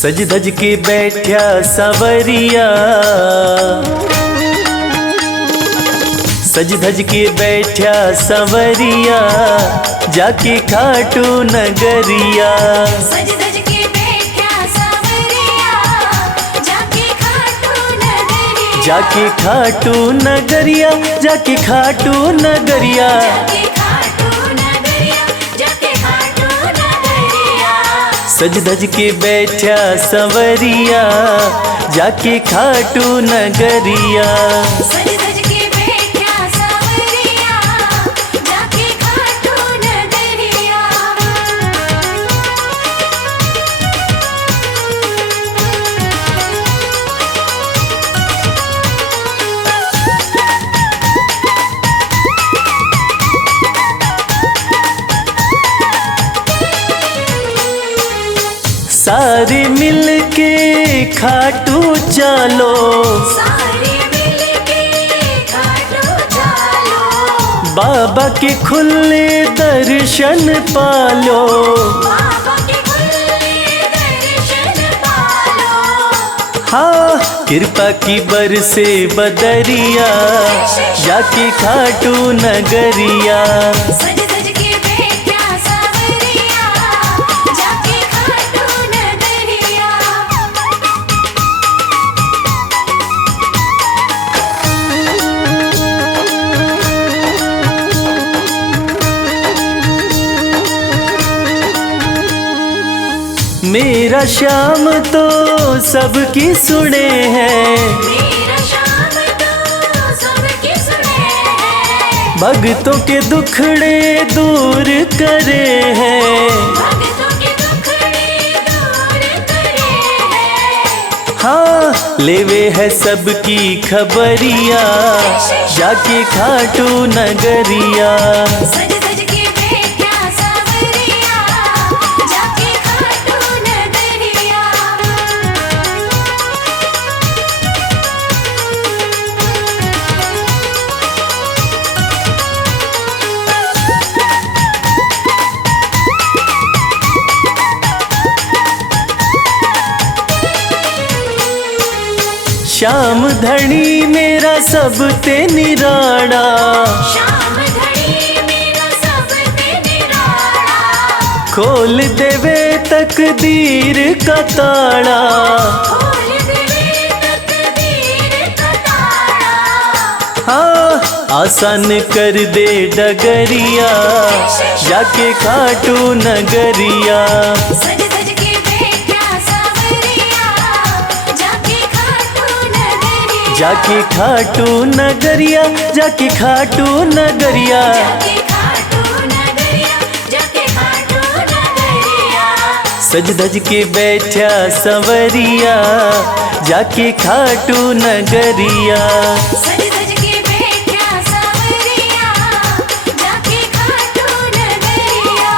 सज धज के बैठा सवरिया, सज धज के बैठा सवरिया, जाके खाटू नगरिया। सज धज के बैठा सवरिया, जाके खाटू नगरिया। जाके खाटू नगरिया, जाके खाटू नगरिया। जाके खाटू नगरिया, जाके खाटू नगरिया। सज धज के बैठा सवरिया, जाके खाटू नगरिया। सज धज के बैठा सवरिया, जाके खाटू नगरिया। सारे मिल के खाटू चलो, सारे मिलके खाटू चलो। बाबा के खुले दर्शन पालो। बाबा के खुले दर्शन पालो। हाँ कृपा की बरसे बदरिया, जाके खाटू नगरिया। सज धज के बैठा सवरिया, जाके खाटू नगरिया। मेरा श्याम तो सबकी सुने हैं, मेरा श्याम तो सबकी सुने हैं। भक्तों के दुखड़े दूर करे हैं। भक्तों के दुखड़े दूर करे हैं। हाँ लेवे है सबकी खबरिया, जाके खाटू नगरिया। सज धज के बैठा सवरिया, जाके खाटू नगरिया। श्याम धनी मेरा सब ते निराड़ा, श्याम धनी मेरा सब ते निराला। खोल देवे तकदीर का ताड़ा। खोल देवे तकदीर का ताला। हाँ आसान कर दे डगरिया, जाके खाटू नगरिया। सज धज के बैठा सवरिया, जाके खाटू नगरिया। जाके खाटू नगरिया, जाके खाटू नगरिया। जाके खाटू नगरिया, जाके खाटू नगरिया। सज धज के बैठा सवरिया, जाके खाटू नगरिया। सज धज के बैठा सवरिया, जाके खाटू नगरिया।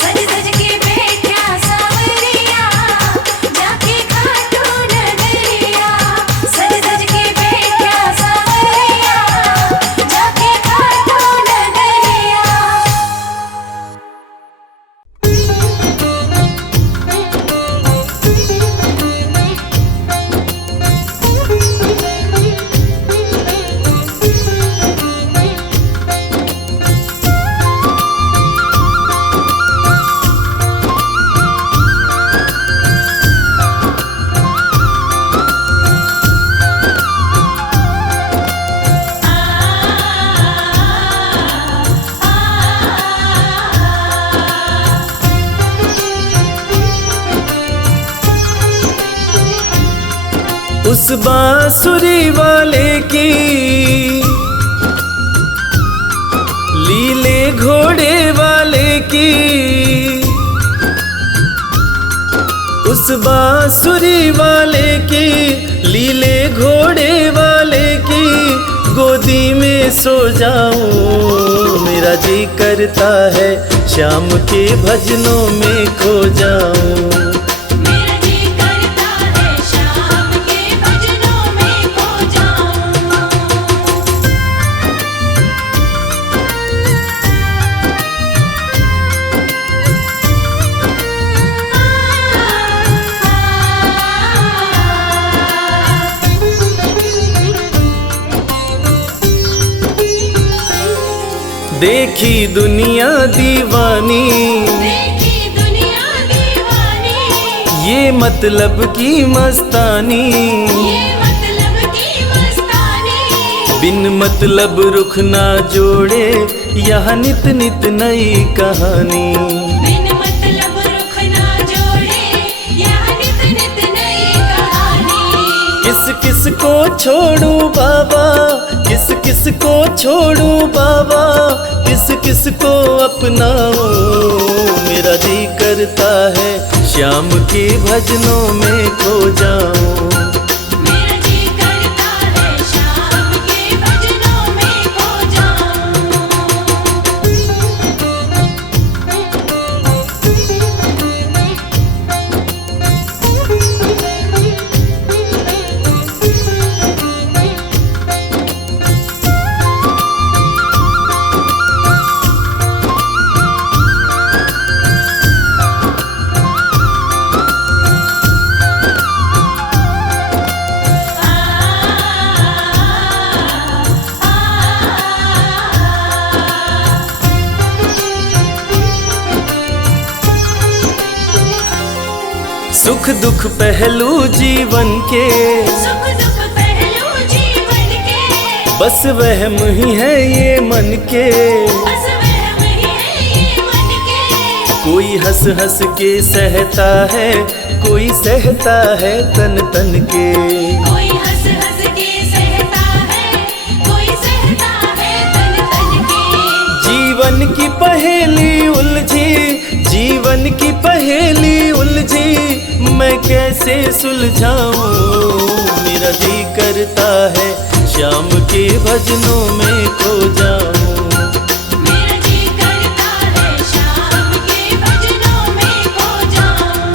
सज धज के बैठा सवरिया, जाके खाटू नगरिया। सज धज के बैठा सवरिया, जाके खाटू नगरिया। उस बांसुरी वाले की लीले घोड़े वाले की, उस बांसुरी वाले की लीले घोड़े वाले की गोदी में सो जाऊं। मेरा जी करता है शाम के भजनों में खो जाऊं। मेरा जी करता है शाम के भजनों में खो जाऊं। देखी दुनिया दीवानी, देखी दुनिया दीवानी, ये मतलब की मस्तानी, ये मतलब की मस्तानी। बिन मतलब रुख ना जोड़े, यहाँ नित नित नई कहानी। बिन मतलब रुख ना जोड़े, यहाँ नित नित नई कहानी। किस किस को छोड़ूं बाबा, किस किस को छोड़ूं बाबा, किस किस को अपनाऊं। मेरा जी करता है श्याम के भजनों में खो जाऊं। मेरा जी करता है शाम के भजनों में खो जाऊं। सुख दुख पहलू जीवन के, सुख दुख पहलू जीवन के, बस वहम ही है ये मन के। बस वहम ही है ये मन के। कोई हंस हंस के सहता है, कोई सहता है तन तन के। कोई हंस हंस के सहता है, कोई सहता है तन तन के। जीवन की पहेली उलझी, जीवन की पहेली उलझी, मैं कैसे सुलझाऊं। मेरा जी करता है श्याम के भजनों में खो जाऊं। मेरा जी करता है शाम के भजनों में खो जाऊं।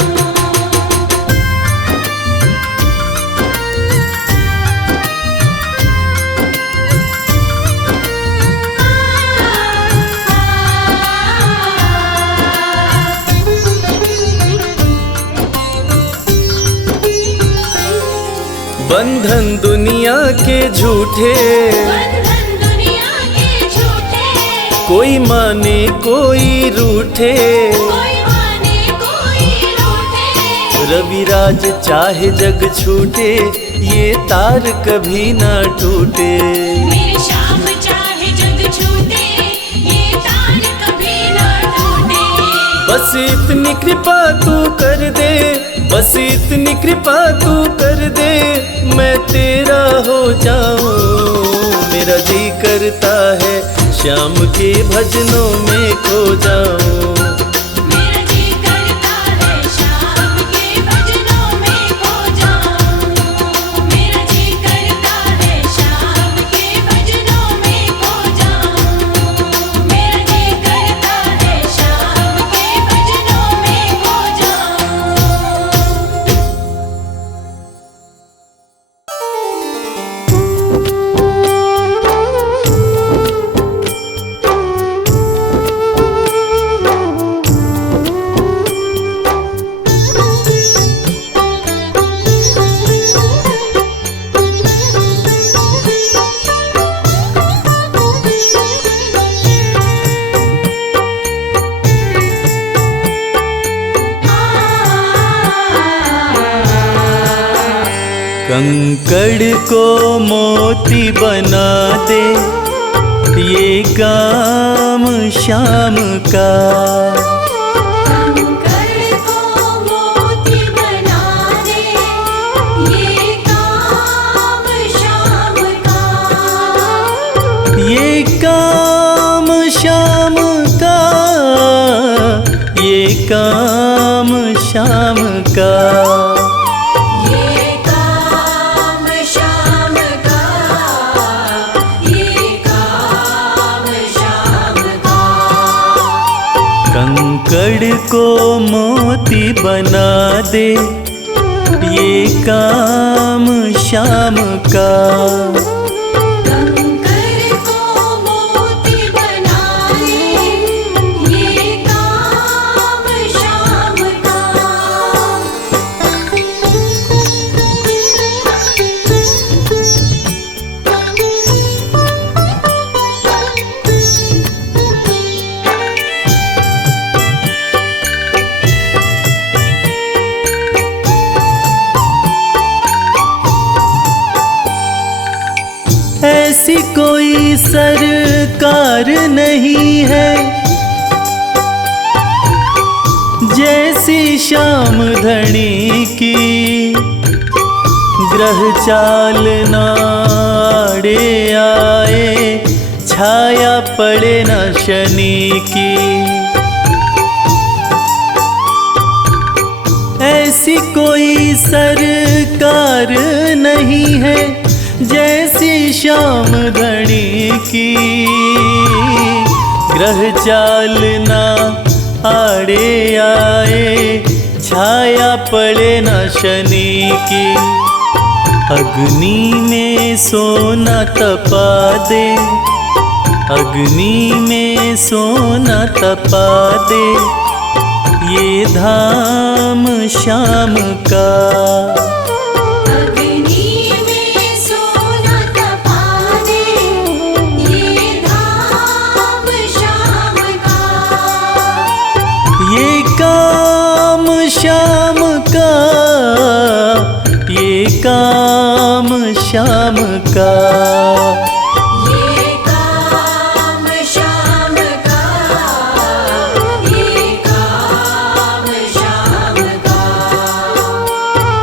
बंधन दुनिया के झूठे, बंधन दुनिया के झूठे, कोई माने कोई रूठे। कोई माने कोई रूठे। रविराज चाहे जग छूटे, ये तार कभी ना टूटे। मेरे श्याम चाहे जग छूटे, ये तार कभी ना टूटे। बस इतनी कृपा तू कर दे, बस इतनी कृपा तू कर दे, मैं तेरा हो जाऊं। मेरा जी करता है श्याम के भजनों में खो जाऊं। मेरा जी करता है शाम के भजनों में खो जाऊं। मेरा जी करता है शाम के भजनों में खो जाऊं। मेरा जी करता है शाम के भजनों में खो जाऊं। कंकड़ को मोती बना दे, ये काम शाम का। कंकड़ को मोती बना दे, ये काम शाम का। ये काम शाम का, ये काम शाम का। ये काम शाम का, ये काम शाम का। कंकड़ को मोती बना दे, ये काम शाम का। कंकड़ को मोती बना दे, ये काम शाम का। सरकार नहीं है जैसी श्याम धनी की, ग्रह चाल नाड़े आए छाया पड़े न शनि की। ऐसी कोई सरकार नहीं है जैसी श्याम धनी की, ग्रह चाल ना आड़े आए छाया पड़े न शनि की। अग्नि में सोना तपा दे, अग्नि में सोना तपा दे, ये धाम श्याम का। अग्नि में सोना तपा दे, ये धाम श्याम का। ये काम श्याम का, ये काम श्याम का। ये काम श्याम का, ये काम श्याम का।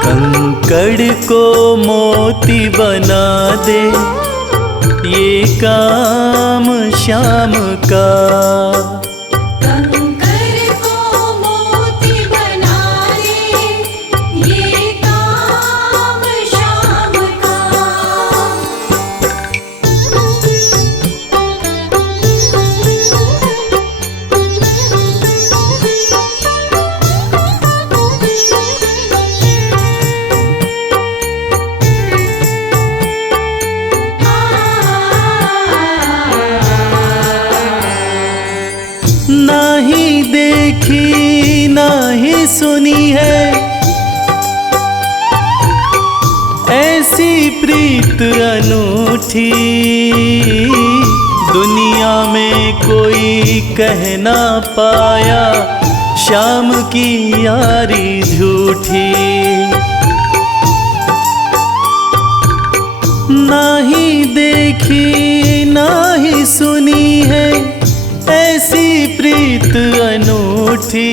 कंकड़ को मोती बना दे, ये काम श्याम का। कंकर को मोती बना दे, ये काम श्याम का। नाही देखी नाही सुनी है ऐसी प्रीत अनूठी, दुनिया में कोई कह ना पाया श्याम की यारी झूठी। नाही देखी नाही सुनी है ऐसी प्रीत अनूठी,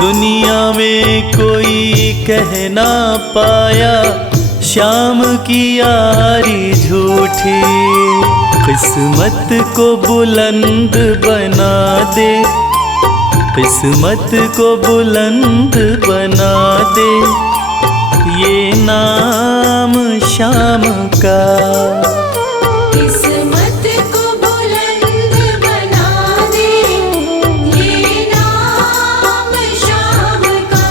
दुनिया में कोई कह ना पाया श्याम की यारी झूठी। किस्मत को बुलंद बना दे, किस्मत को बुलंद बना दे, ये नाम श्याम का। किस्मत को बुलंद बना दे, ये नाम श्याम का।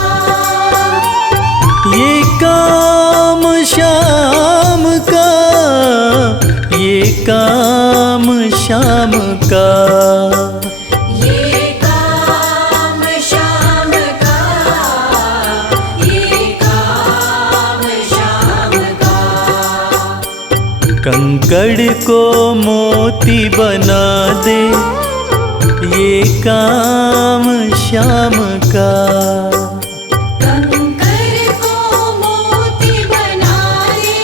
ये काम श्याम का, ये काम श्याम का। ये काम श्याम का, ये काम श्याम का। कंकड़ को मोती बना दे, ये काम श्याम का। कंकर को मोती बना दे,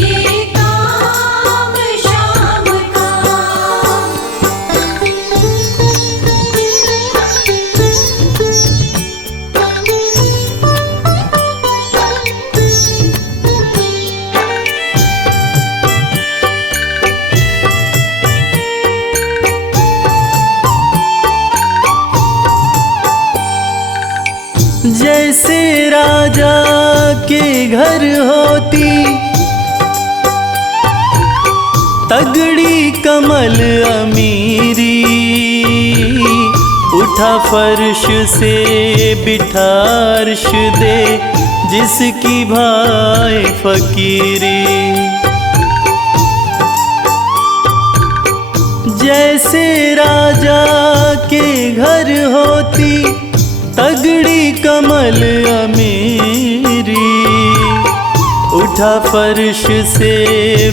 ये काम श्याम का। जैसे राजा के घर होती तगड़ी कमल अमीरी, उठा फर्श से बिठा अर्श दे जिसकी भाई फकीरी। जैसे राजा के घर होती तगड़ी कमल अमीरी, उठा फर्श से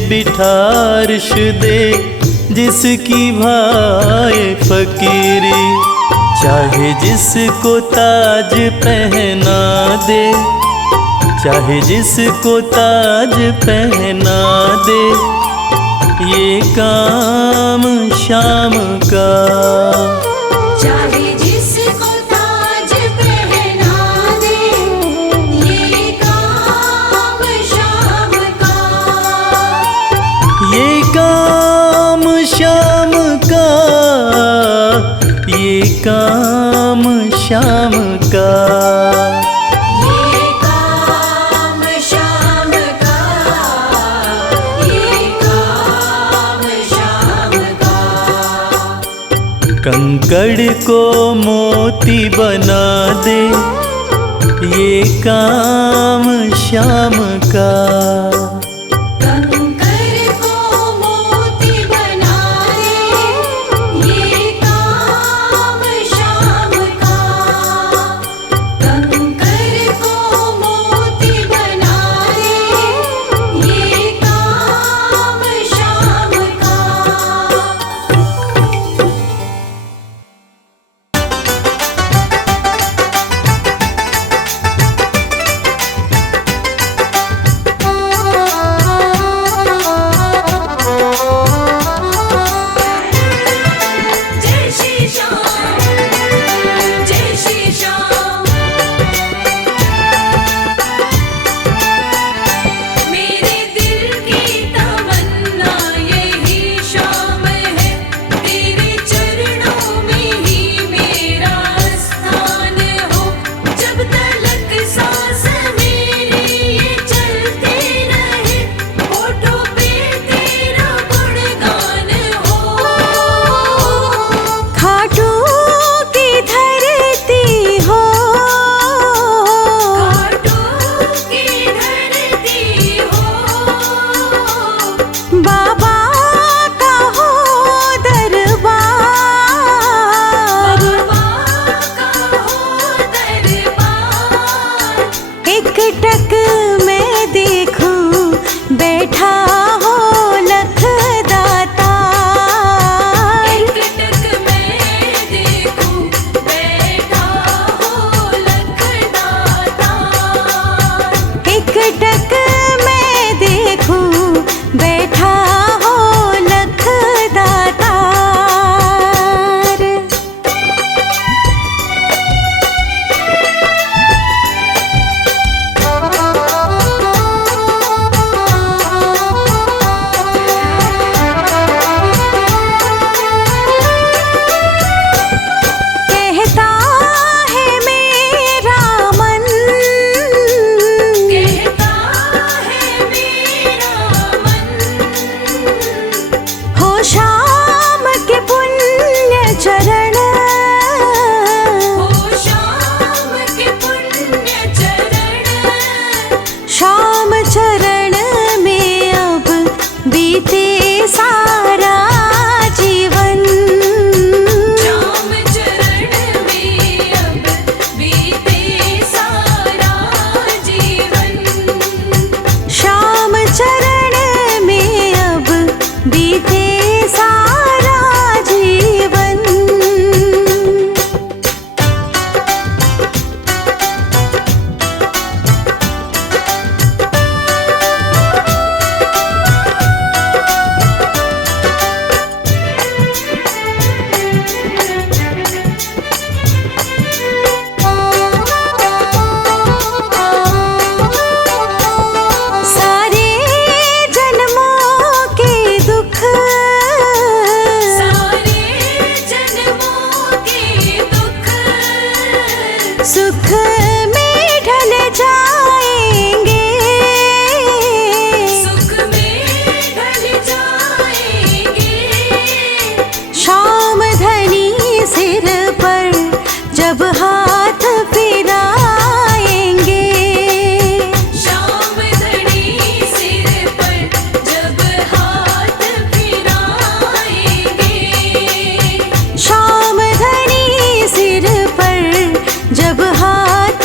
बिठा अर्श दे जिसकी भाई फकीरी। चाहे जिसको ताज पहना दे, चाहे जिसको ताज पहना दे, ये काम शाम का। चाहे जिसको ताज पहना दे, ये काम शाम का। ये काम शाम का, ये काम शाम का। ये काम शाम का, ये काम शाम का। कंकड़ को मोती बना दे, ये काम शाम का। कंकर को मोती बना दे, ये काम शाम का। कंकर को मोती बना दे, ये काम शाम का। जय श्री श्याम, जय श्री श्याम। मेरे दिल की तमन्ना यही शाम है, तेरे चरणों में ही मेरा स्थान हो। जब तलक सांस मेरी ये चलते रहे, होठों पे तेरा गुणगान हो। खाटू की धरती हो, खाटू की धरती हो। बाबा का हो दरबार, बाबा का हो दरबार। एक टक मैं देखूं बैठा हो लखदाता, एक टक मैं देखूं बैठा हो लखदाता। एक टक मैं देखूं बैठा हो लखदाता। कहता है मेरा मन, कहता है मेरा मन। हो शाम के पुण्य चरण, हो शाम के पुण्य चरण। शाम चरण में अब बीते सारा जीवन। शाम चरण में अब बीते सारा जीवन। शाम चरण में अब बीते सारा जीवन। सारे जन्मों के दुख, सारे जन्मों के दुख। सुख में ढल जाएंगे, सुख में ढल जाएंगे। शाम धनी सिर पर जब हाथ फिराएंगे, शाम धनी सिर पर जब हाथ फिराएंगे। शाम धनी सिर पर जब हाथ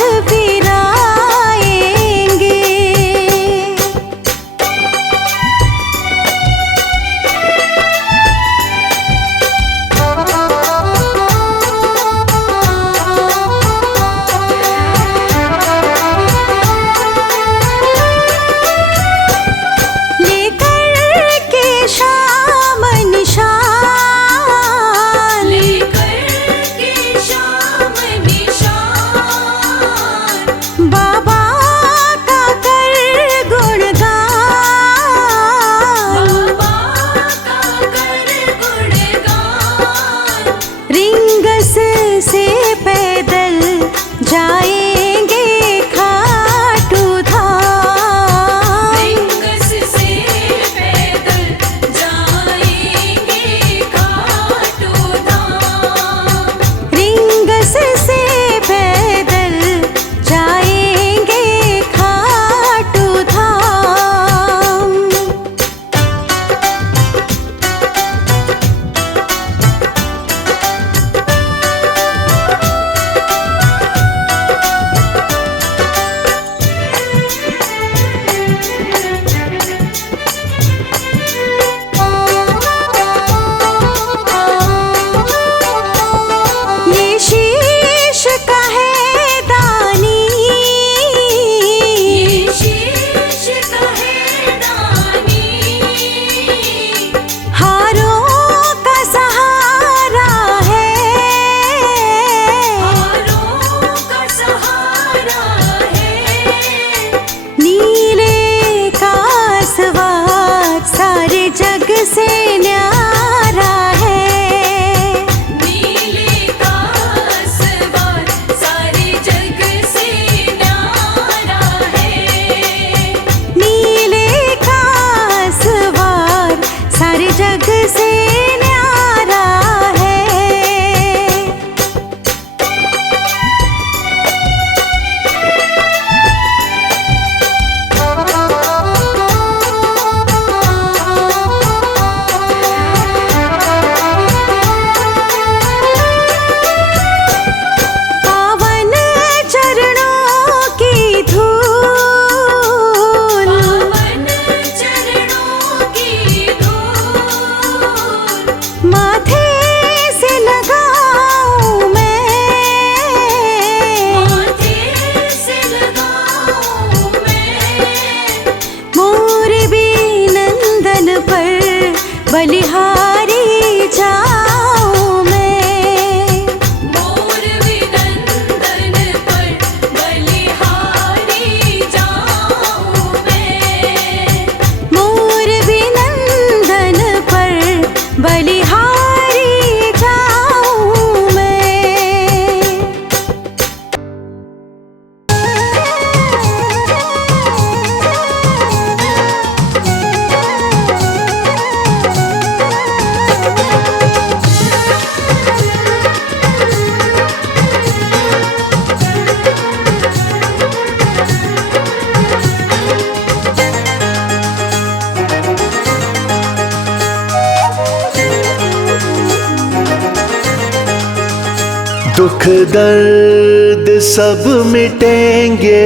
दर्द सब मिटेंगे,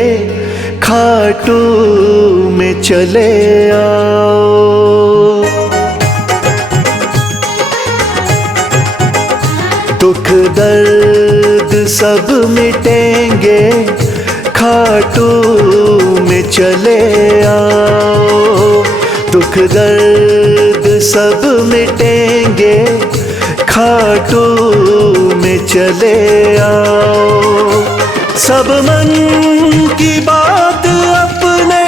खाटू में चले आओ। दुख दर्द सब मिटेंगे, खाटू में चले आओ। दुख दर्द सब मिटेंगे, खाटू में चले आओ। सब मन की बात अपने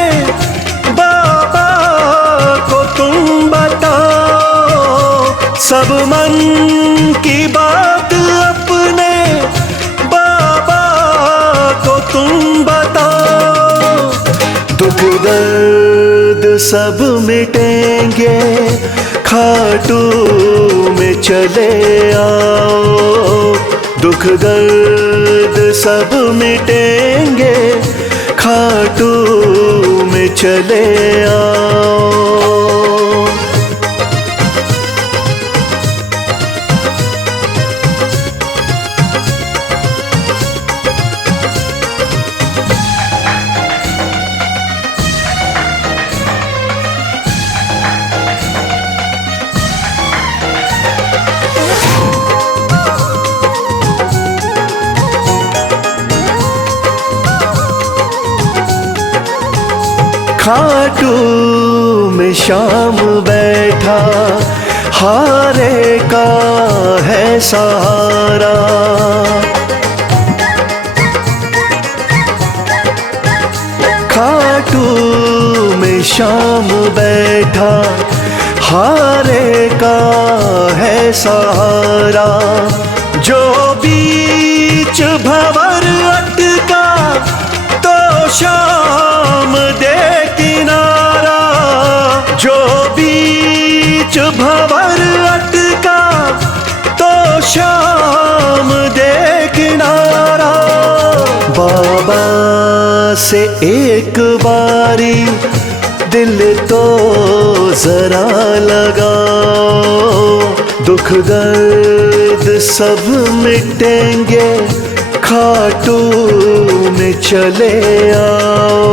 बाबा को तुम बताओ। सब मन की बात अपने बाबा को तुम बताओ। दुख दर्द सब मिटेंगे, खाटू में चले आओ। दुख दर्द सब मिटेंगे, खाटू में चले आओ। खाटू में शाम बैठा, हारे का है सहारा। खाटू में शाम बैठा, हारे का है सहारा। जो बीच भंवर अटका, तो शाम दे किनारा। जो बीच भंवर अटका, तो शाम दे किनारा। बाबा से एक बारी दिल तो जरा लगाओ। दुख दर्द सब मिटेंगे, खाटू में चले आओ।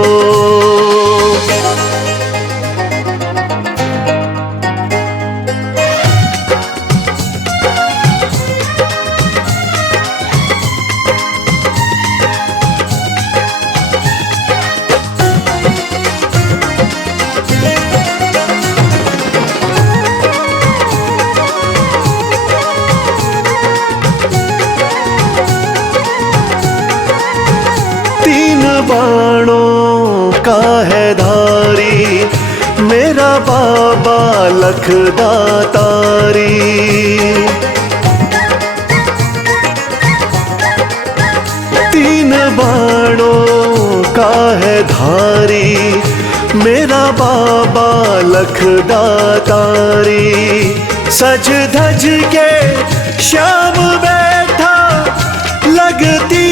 बाणों का है धारी, मेरा बाबा लखदातारी। तीन बाणों का है धारी, मेरा बाबा लखदातारी। सज धज के श्याम बैठा, लगती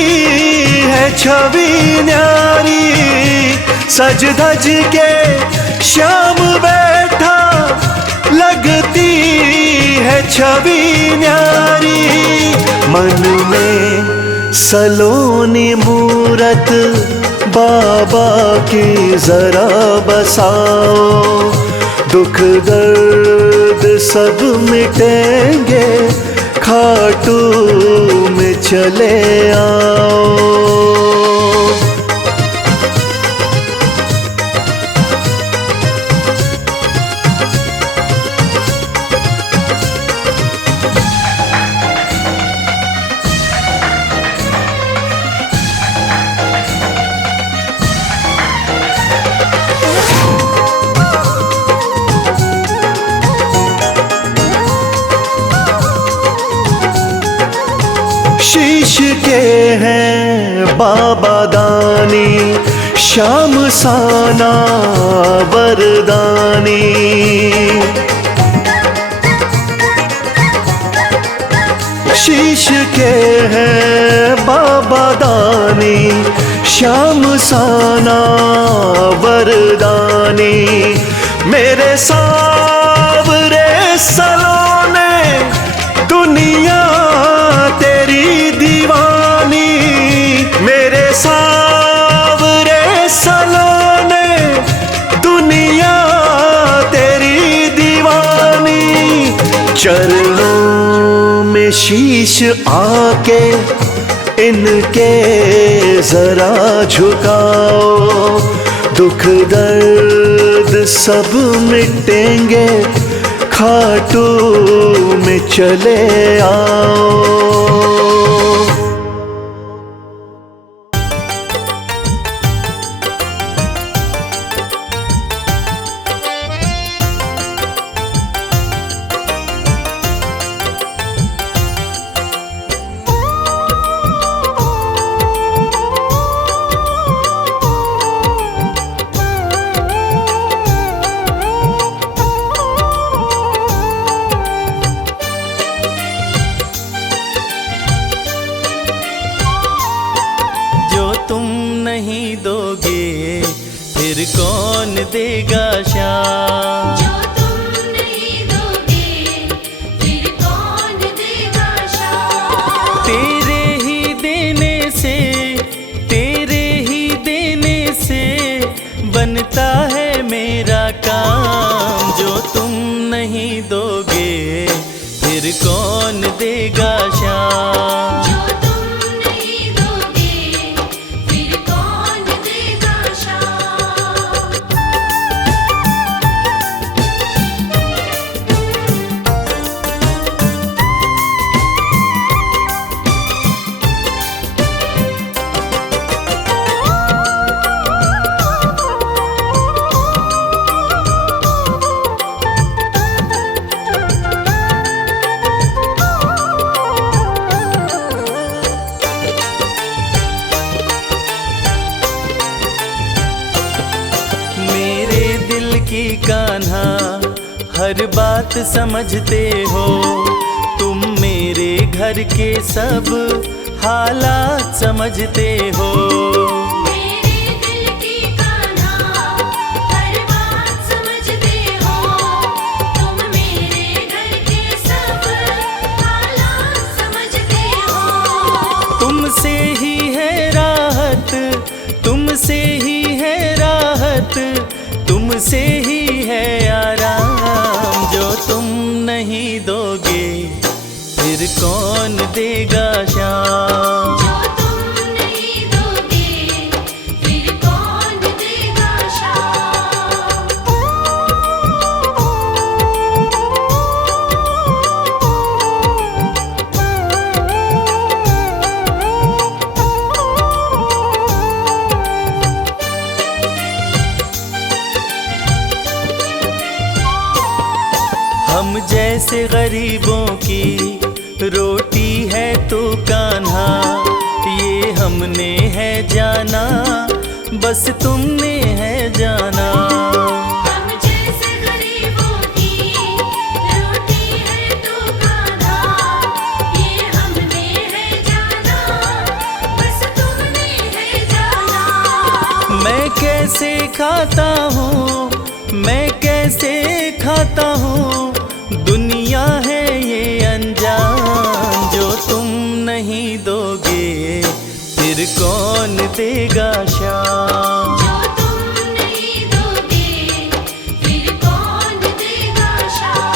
है छवि न्यारी। सज धज के श्याम बैठा, लगती है छवि न्यारी। मन में सलोनी मूरत बाबा की जरा बसाओ। दुख दर्द सब मिटेंगे, खाटू में चले आओ। शीश के हैं बाबा दानी, श्याम साना वरदानी। शीश के हैं बाबा दानी, श्याम साना वरदानी। मेरे सावरे सलोने, दुनिया तेरी दीवानी। चरणों में शीश आके इनके जरा झुकाओ, दुख दर्द सब मिटेंगे, खाटू में चले आओ। फिर कौन देगा शाम? जो तुम नहीं दोगे फिर कौन देगा शाम? तेरे ही देने से, तेरे ही देने से बनता है मेरा काम। जो तुम नहीं दोगे फिर कौन देगा शाम? जो तुम नहीं दोगे फिर कौन देगा शाम? की कान्हा हर बात समझते हो, तुम मेरे घर के सब हालात समझते हो। मेरे दिल की कान्हा हर बात समझते हो, तुम मेरे घर के सब हालात समझते हो। तुमसे ही है राहत, तुमसे ही है राहत, तुमसे ही है आराम। जो तुम नहीं दोगे फिर कौन देगा शाम? जो तुम नहीं दोगे फिर कौन देगा शाम? हम जैसे गरीबों की रोटी है तो कान्हा, ये हमने है जाना, बस तुमने है जाना। हम जैसे गरीबों की रोटी है तो कान्हा, ये हमने है जाना, बस तुमने है जाना। मैं कैसे खाता हूँ, मैं कैसे खाता हूँ, दुनिया है ये अनजान। जो तुम नहीं दोगे फिर कौन देगा शाम? जो तुम नहीं दोगे फिर कौन देगा शाम?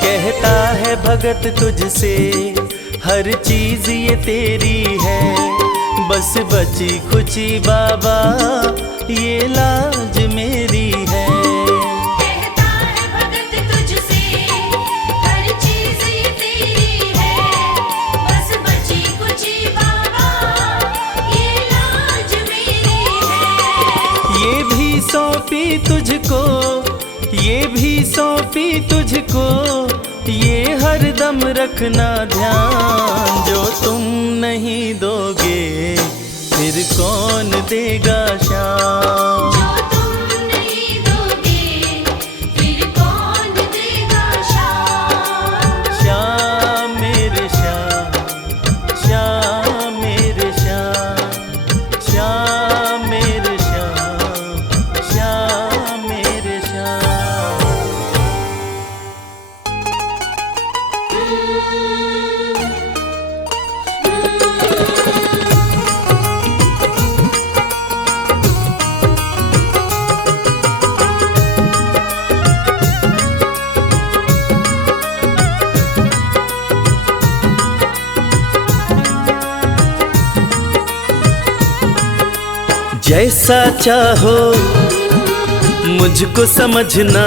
कहता है भगत तुझसे हर चीज ये तेरी है, बस बची खुची बाबा ये लाज मेरी है। कहता है भगत तुझसे हर चीज ये तेरी है, बस बची कुची बाबा ये लाज मेरी है। ये भी सौंपी तुझको, ये भी सौंपी तुझको, ये हर दम रखना ध्यान। जो तुम नहीं दोगे फिर कौन देगा शाम? जो तुम नहीं दोगे फिर कौन देगा शाम? जैसा चाहो मुझको समझना,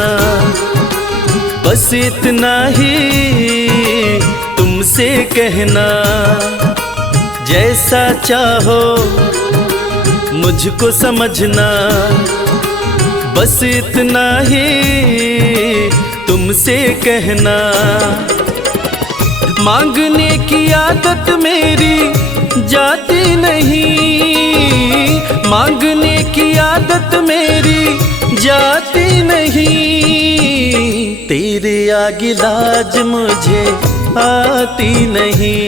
बस इतना ही तुमसे कहना। जैसा चाहो मुझको समझना, बस इतना ही तुमसे कहना। मांगने की आदत मेरी जाती नहीं, मांगने की आदत मेरी जाती नहीं। तेरे आगे लाज मुझे आती नहीं,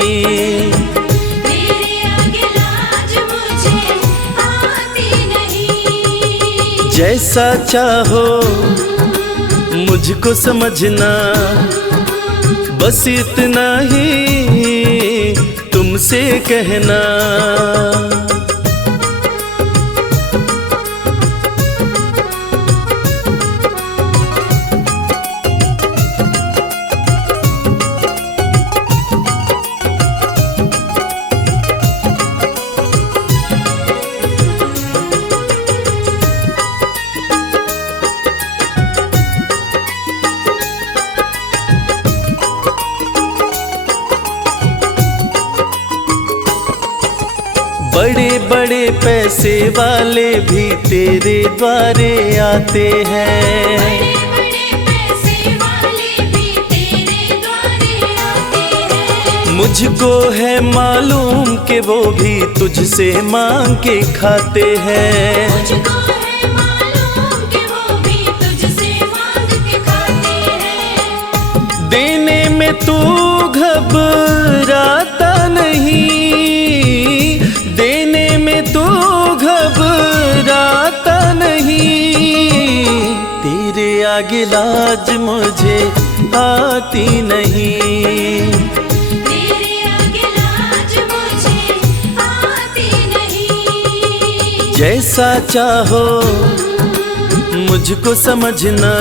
तेरे आगे लाज मुझे आती नहीं। जैसा चाहो मुझको समझना, बस इतना ही तुमसे कहना। बड़े बड़े पैसे वाले भी तेरे द्वारे आते हैं, बड़े बड़े पैसे वाले भी तेरे द्वारे आते हैं। मुझको है मालूम कि वो भी तुझसे मांग के खाते हैं। मुझको है मालूम कि वो भी तुझसे मांग के खाते हैं। देने में तू घबराता नहीं, देने में तू घबराता नहीं। तेरे आगे लाज मुझे आती नहीं, तेरे आगे लाज मुझे आती नहीं। जैसा चाहो मुझको समझना,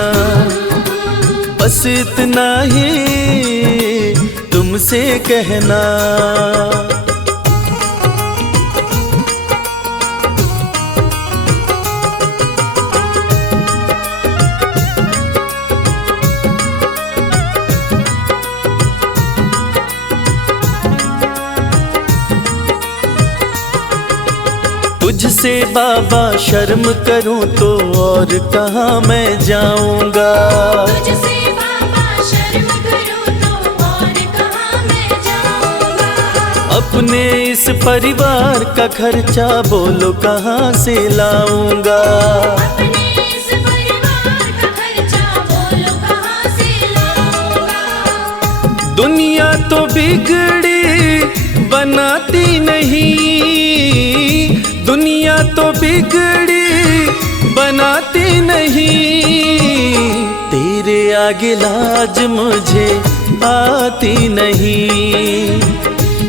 बस इतना ही तुमसे कहना। तुझसे बाबा शर्म करूं तो और कहाँ मैं जाऊंगा। तुझसे बाबा शर्म करूं तो और कहाँ मैं जाऊंगा। अपने इस परिवार का खर्चा बोलो कहाँ से लाऊंगा। अपने इस परिवार का खर्चा बोलो कहाँ से लाऊंगा। दुनिया तो बिगड़ी बनाती नहीं, दुनिया तो बिगड़ी बनाती नहीं। तेरे आगे लाज मुझे आती नहीं,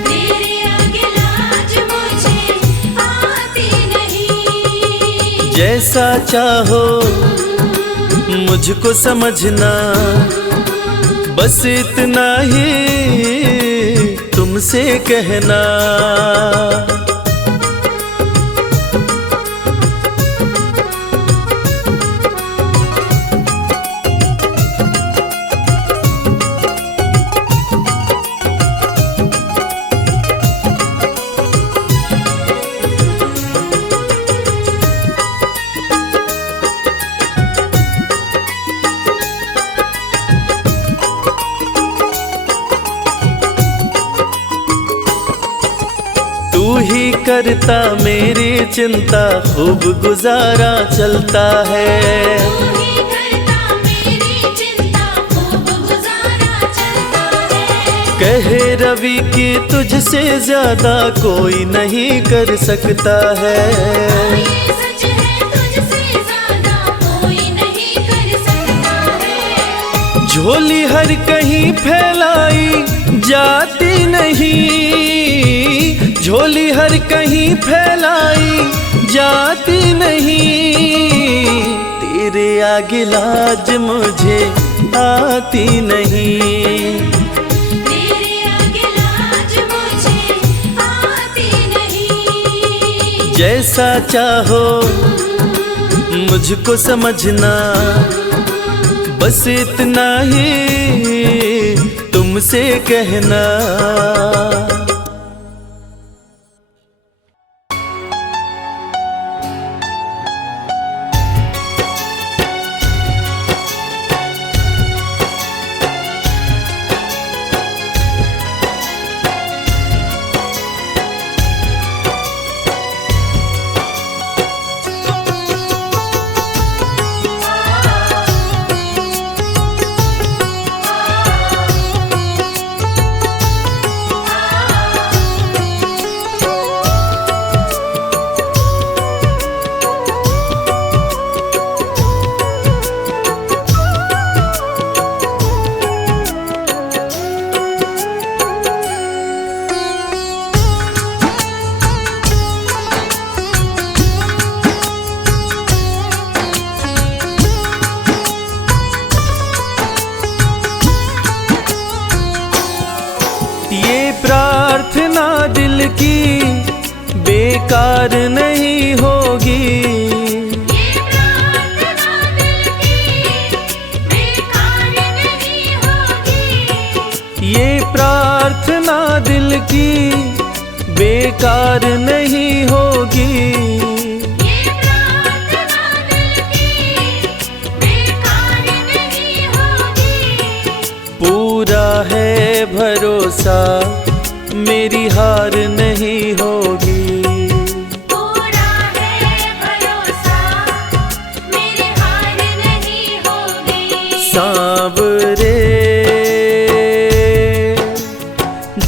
तेरे आगे लाज मुझे आती नहीं। जैसा चाहो मुझको समझना, बस इतना ही तुमसे कहना। तू ही करता मेरी चिंता, खूब गुजारा चलता है। तू ही करता मेरी चिंता, खूब गुजारा चलता है। कहे रवि कि तुझसे ज्यादा कोई नहीं कर सकता है। ये सच है, तुझसे ज्यादा कोई नहीं कर सकता है। झोली हर कहीं फैलाई जाती नहीं, झोली हर कहीं फैलाई जाती नहीं। तेरे आगे लाज मुझे आती नहीं, तेरे आगे लाज मुझे आती नहीं। जैसा चाहो मुझको समझना, बस इतना ही तुमसे कहना। ये प्रार्थना दिल की बेकार नहीं होगी, ये प्रार्थना दिल की बेकार नहीं होगी, ये प्रार्थना दिल की बेकार नहीं होगी। ये प्रार्थना दिल की बेकार नहीं होगी। पूरा है भरोसा मेरी हार नहीं होगी, पूरा है भरोसा मेरी हार नहीं होगी। सांवरे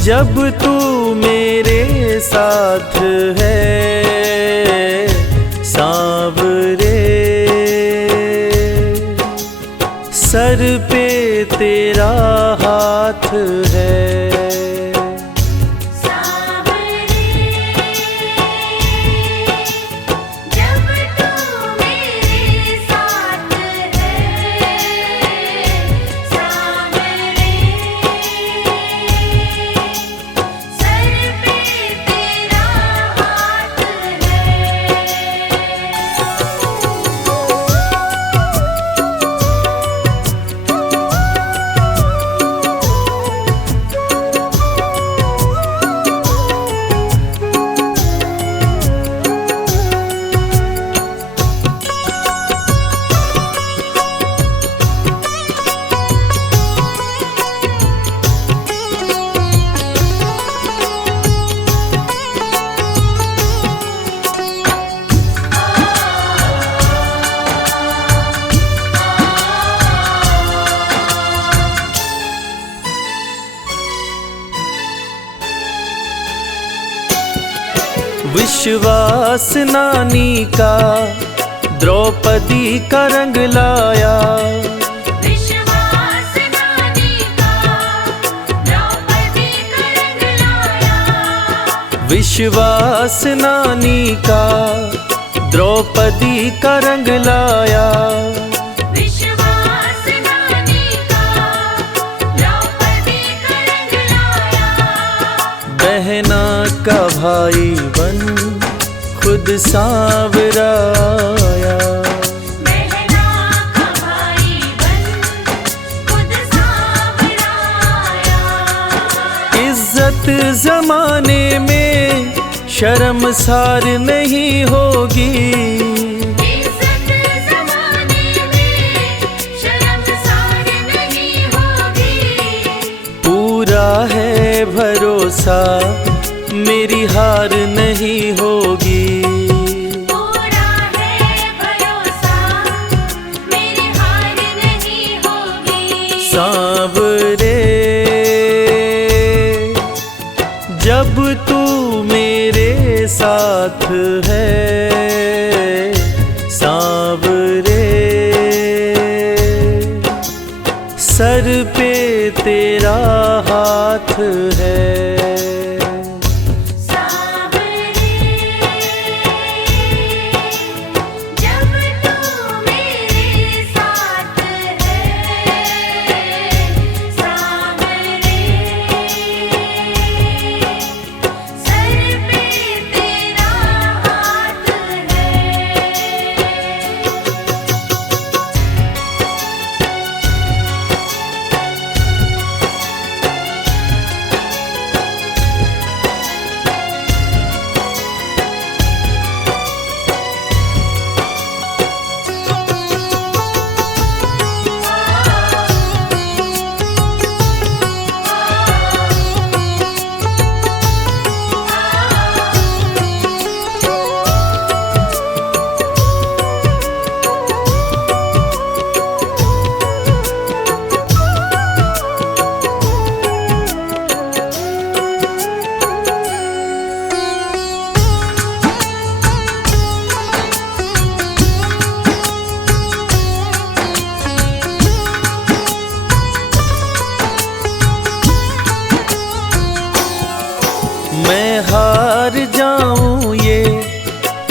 जब तू मेरे साथ है, सांवरे सर पे तेरा हाथ है। सांवरे जब तू मेरे साथ है, सांवरे सर पे तेरा हाथ है। विश्वास नानी का द्रौपदी का रंग लाया, विश्वास नानी का द्रौपदी का रंग लाया, विश्वास नानी का द्रौपदी का रंग लाया। विश्वास नानी का द्रौपदी का रंग लाया। बहना का भाई बन खुद सांवरा आया, बहना का भाई बन खुद सांवरा आया। इज्जत जमाने में शर्मसार नहीं होगी, इज्जत ज़माने में शर्मसार नहीं होगी। पूरा है भरोसा मेरी हार नहीं होगी। पूरा है भरोसा मेरी हार नहीं होगी। सांवरे जब तू मेरे साथ है, सांवरे सर पे तेरा हाथ है। सांवरे जब तू मेरे साथ है, सांवरे सर पे तेरा हाथ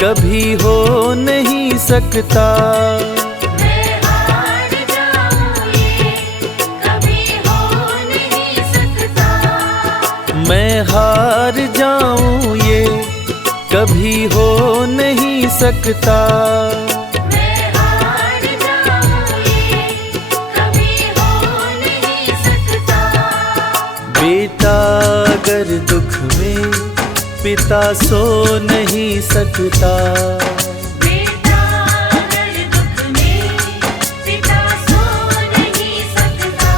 कभी हो नहीं सकता। मैं हार जाऊं ये कभी हो नहीं सकता। मैं हार जाऊं ये कभी हो नहीं सकता। मैं हार जाऊं ये कभी हो नहीं सकता। बेटा अगर दुख में पिता सो नहीं सकता। बेटा अगर दुख में पिता सो नहीं सकता।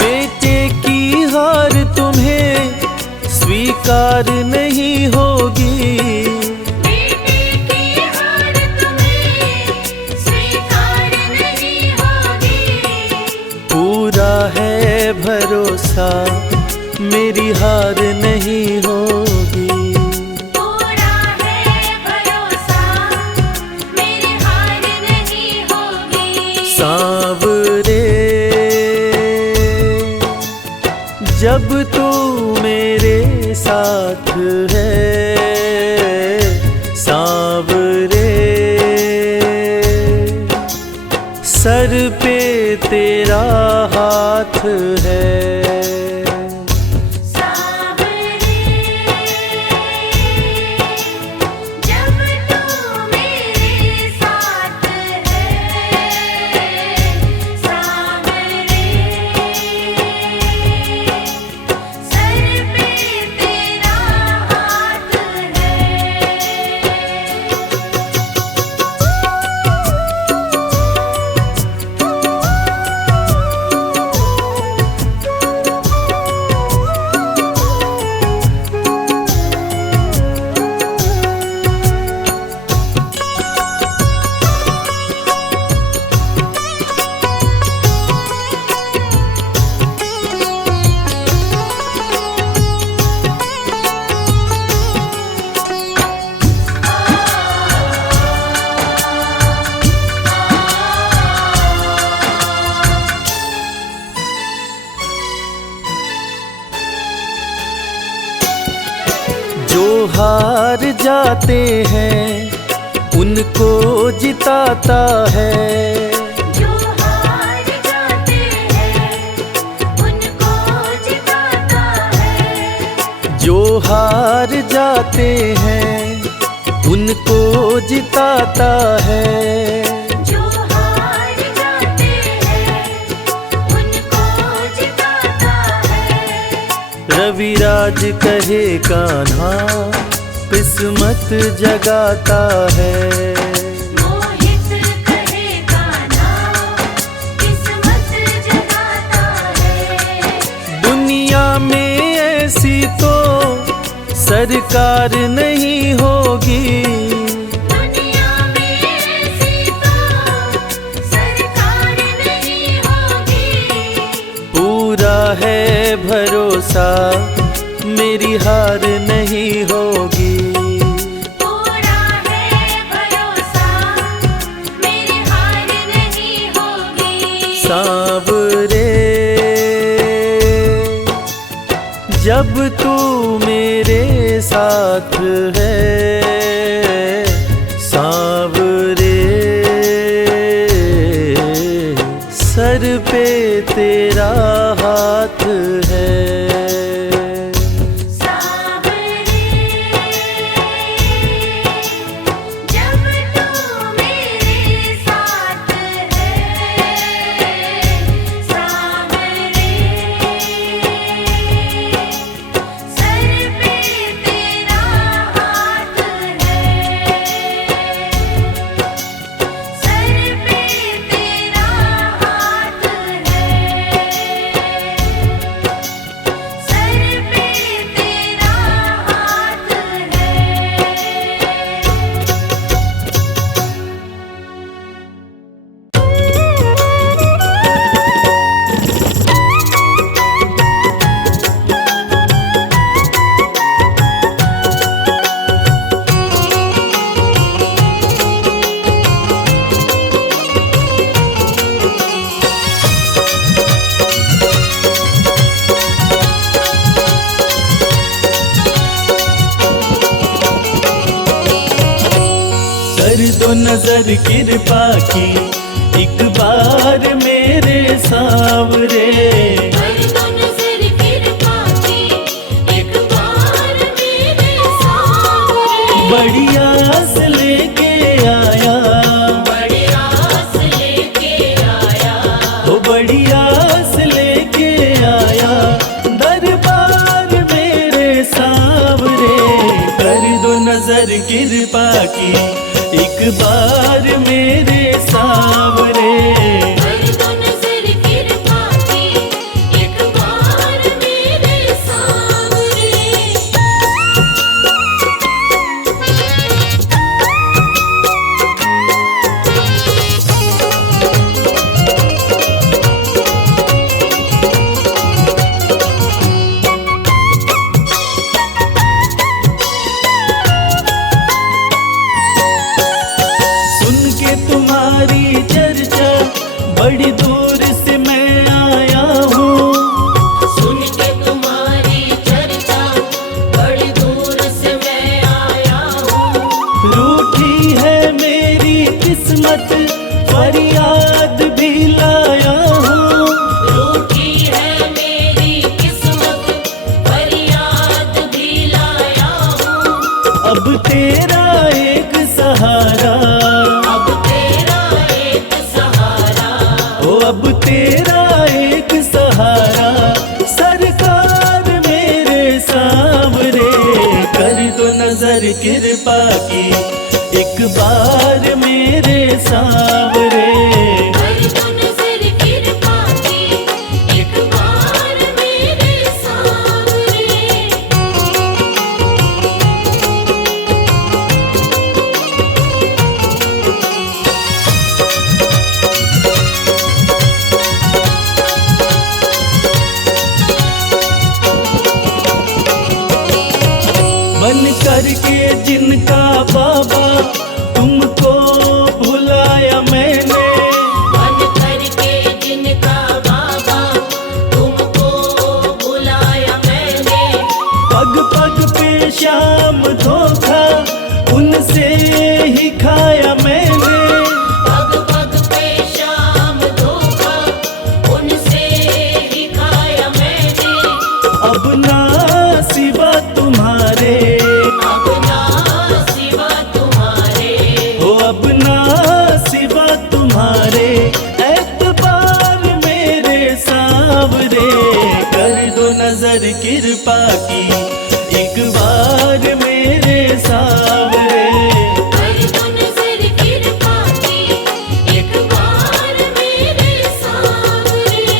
बेटे की हार तुम्हें स्वीकार नहीं होगी। बेटे की हार तुम्हें स्वीकार नहीं होगी। पूरा है भरोसा मेरी हार नहीं होगी। पूरा है भरोसा मेरी हार नहीं होगी। सांवरे जब तू मेरे साथ है, सांवरे सर पे तेरा हाथ है। सांवरे जब तू मेरे साथ है। सांवरे सर पे तेरा हाथ है। जो हार जाते हैं उनको जिताता है। जो हार जाते हैं उनको जिताता है। जो हार जाते हैं उनको जिताता है। जो हार जाते हैं उनको जिताता है। रविराज कहे कान्हा किस्मत जगाता है। मोहित कहे कान्हा किस्मत जगाता है। दुनिया में ऐसी तो सरकार नहीं होगी। दुनिया में ऐसी तो सरकार नहीं होगी। पूरा है भरोसा मेरी हार नहीं होगी। पूरा है भरोसा मेरी हार नहीं होगी। सांवरे जब तू मेरे साथ है, दो नजर कृपा की एक बार मेरे सावरे। कर दो नजर कृपा की एक बार मेरे सावरे। बड़ी आस लेके आया, बड़ी आस लेके आया, ओ बड़ी आस लेके आया दरबार मेरे सावरे। कर दो नजर कृपा की एक बार मेरे सावरे। कर दो नजर कृपा की एक बार मेरे सावरे। सुन के तुम्हारी चर्चा बड़ी दूर से मैं आया हूँ। सुन के तुम्हारी चर्चा बड़ी दूर से मैं आया हूँ। रूठी है मेरी किस्मत फरियाद भी लाया हूँ। रूठी है मेरी किस्मत फरियाद भी लाया हूँ। अब तेरा एक सहारा, अब तेरा एक सहारा, ओ अब तेरा एक सहारा सरकार मेरे सावरे। कर दो नजर कृपा की एक बार मेरे सावरे। कर दो नजर कृपा की एक बार मेरे सावरे। बन करके जिनका बाबा तुमको भुलाया मैंने। बन करके जिनका बाबा तुमको बुलाया मैंने। पग पग पे शाम धोखा उनसे ही खाया मैंने। पग पग पे शाम धोखा उनसे ही खाया मैंने। अब ना सिवा तुम्हारे, अब ना सिवा तुम्हारे, हो अब ना सिवा तुम्हारे एतबार मेरे सावरे। कर दो नजर कृपा की एक बार मेरे सावरे। कर दो नजर कृपा की एक बार मेरे सावरे।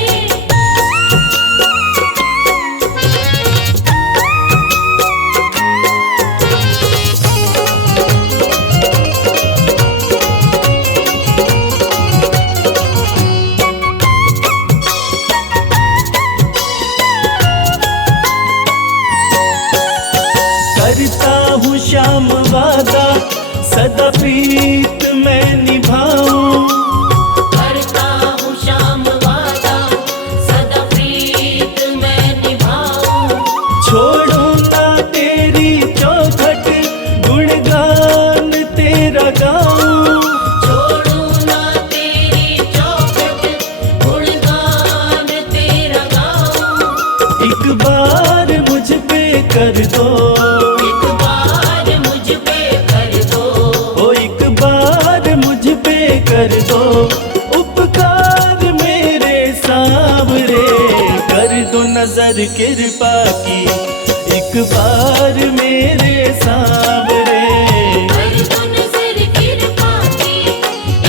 करता हूँ शाम वादा सदा प्रीत मैं निभाऊं। करता हूँ शाम वादा सदा प्रीत मैं निभाऊं। छोड़ू ना तेरी चौखट गुणगान तेरा गाऊं। छोड़ू ना तेरी चौखट गुणगान तेरा गाऊं। एक बार मुझ पे कर दो, एक बार मुझ पे कर दो। ओ एक बार मुझ पे कर दो उपकार मेरे सावरे। कर दो नजर कृपा की एक बार मेरे सावरे। कर दो नजर कृपा की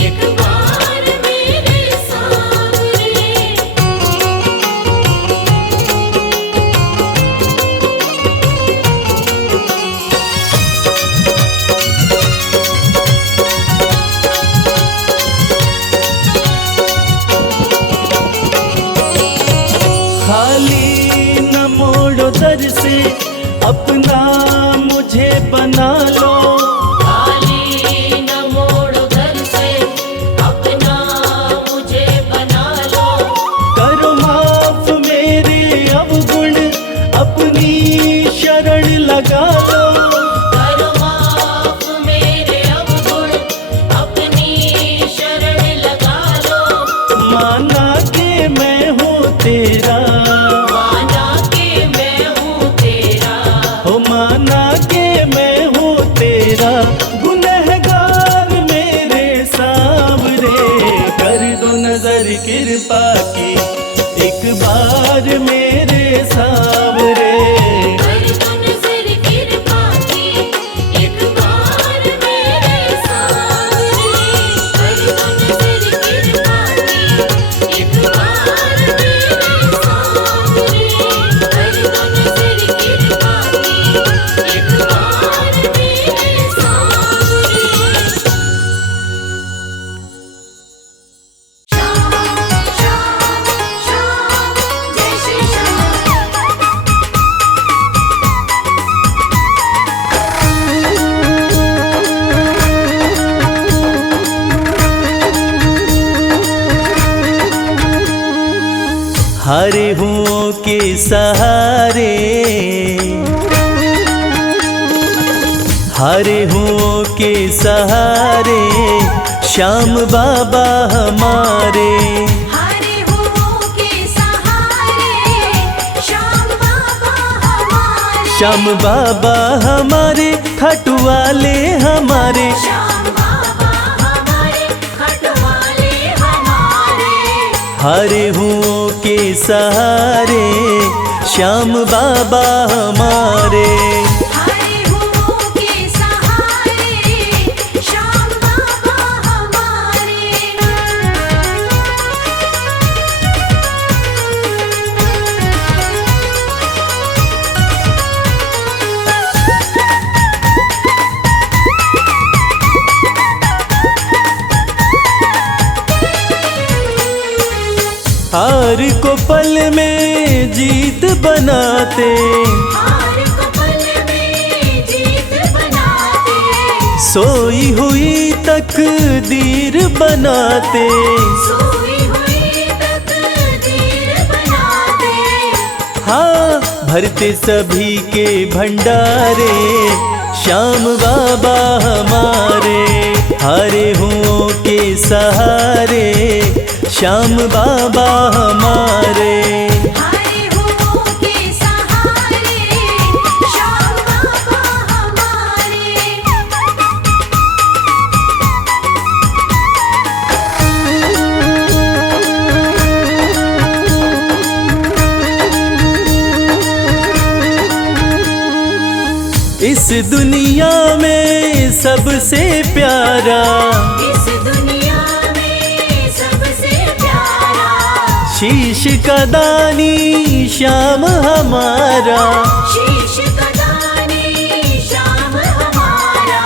एक बार मेरे सावरे। खाली न मोड़ो दर से अपना मुझे बना लो। खाली न मोड़ो घर से अपना मुझे बना लो। करो माफ मेरे अवगुण अपनी शरण लगा लो। करो माफ मेरे अवगुण कर कृपा की, एक बार मेरे सावरे। कर दो नजर कृपा की, एक बार मेरे सावरे। कर दो नजर कृपा की, एक बार मेरे सावरे। कर दो नजर कृपा की, एक बार मेरे सावरे। श्याम श्याम जय श्री श्याम। हरे हुओं के सहारे, हरे हुओं के सहारे, श्याम बाबा हमारे। हरे हुओं के सहारे, श्याम बाबा हमारे। श्याम बाबा हमारे, खाटू वाले हमारे। श्याम बाबा हमारे, खटवाले हमारे। हरे हुओं के सहारे, श्याम बाबा हमारे। हरे हुओं के सहारे, श्याम बाबा हमारे। हार को पल में जीत बनाते, हार को पल में जीत बनाते। सोई हुई तकदीर बनाते। सोई हुई तकदीर बनाते। हाँ, भरते सभी के भंडारे, श्याम बाबा हमारे। हरे हुओं के सहारे, श्याम बाबा हमारे। हरे हुओं के सहारे, श्याम बाबा हमारे। इस दुनिया में सबसे प्यारा, इस दुनिया में सबसे प्यारा, शीश का दानी श्याम हमारा। शीश का दानी श्याम हमारा।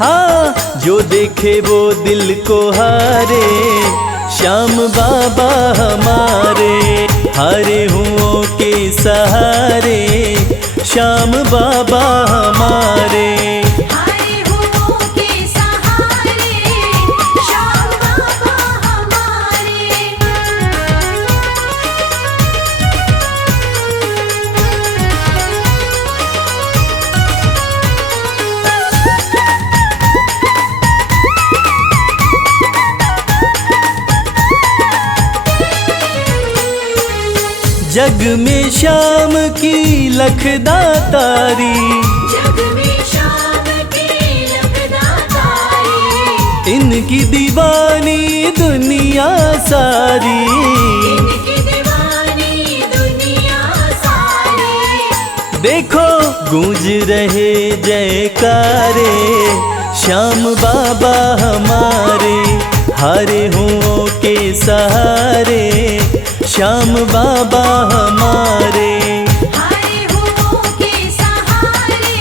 हाँ, जो देखे वो दिल को हारे, श्याम बाबा हमारे। हरे हुओं के सहारे, श्याम बाबा हमारे। हरे हुओं के सहारे, श्याम बाबा हमारे। जग में श्याम की लखदातारी, जग में श्याम की लखदातारी। इनकी दीवानी दुनिया सारी। इनकी दीवानी दुनिया सारी। देखो गूंज रहे जयकारे, श्याम बाबा हमारे। हरे हुओं के सहारे, श्याम बाबा हमारे। हरे हुओं के सहारे,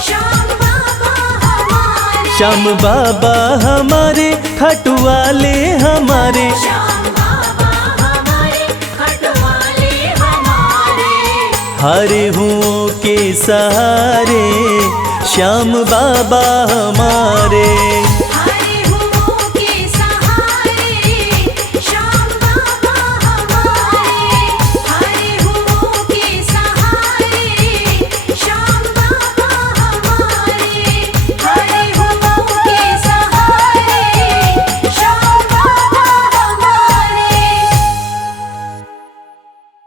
श्याम बाबा हमारे। श्याम बाबा हमारे, खाटू वाले हमारे। श्याम बाबा हमारे, खटवाले हमारे। हरे हुओं के सहारे, श्याम बाबा हमारे।